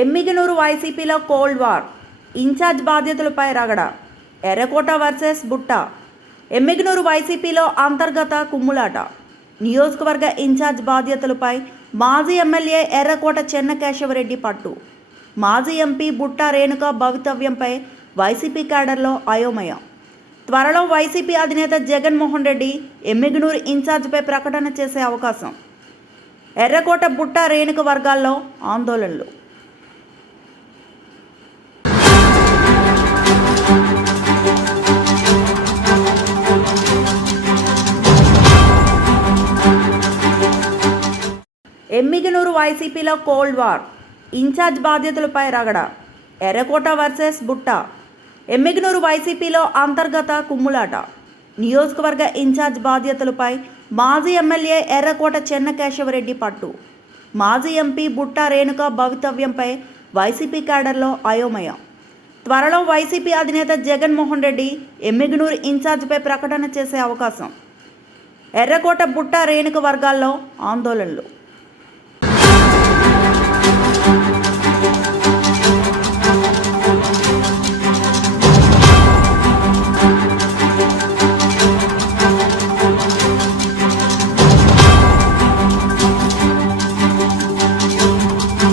ఎమ్మిగనూరు వైసీపీలో cold war. Incharge బాధ్యతలపై రగడ. ఎర్రకోట versus బుట్ట. ఎమ్మిగనూరు వైసీపీలో అంతర్గత కుమ్ములాట. నియోజకవర్గ ఇన్ఛార్జ్ బాధ్యతలపై మాజీ ఎమ్మెల్యే ఎర్రకోట చెన్నకేశవరెడ్డి పట్టు. మాజీ ఎంపీ బుట్ట రేణుక భవితవ్యంపై వైసీపీ క్యాడర్లో అయోమయం. త్వరలో వైసీపీ అధినేత జగన్మోహన్ రెడ్డి ఎమ్మిగనూరు ఇన్ఛార్జ్పై ప్రకటన చేసే అవకాశం. ఎర్రకోట బుట్ట రేణుక వర్గాల్లో ఆందోళనలు. ఎమ్మిగనూరు వైసీపీలో కోల్డ్ వార్. ఇన్ఛార్జ్ బాధ్యతలపై రగడ. ఎర్రకోట వర్సెస్ బుట్ట. ఎమ్మిగనూరు వైసీపీలో అంతర్గత కుమ్ములాట. నియోజకవర్గ ఇన్ఛార్జ్ బాధ్యతలపై మాజీ ఎమ్మెల్యే ఎర్రకోట చెన్నకేశవరెడ్డి పట్టు. మాజీ ఎంపీ బుట్ట రేణుక భవితవ్యంపై వైసీపీ క్యాడర్లో అయోమయం. త్వరలో వైసీపీ అధినేత జగన్మోహన్ రెడ్డి ఎమ్మిగనూరు ఇన్ఛార్జ్పై ప్రకటన చేసే అవకాశం. ఎర్రకోట బుట్ట రేణుక వర్గాల్లో ఆందోళనలు.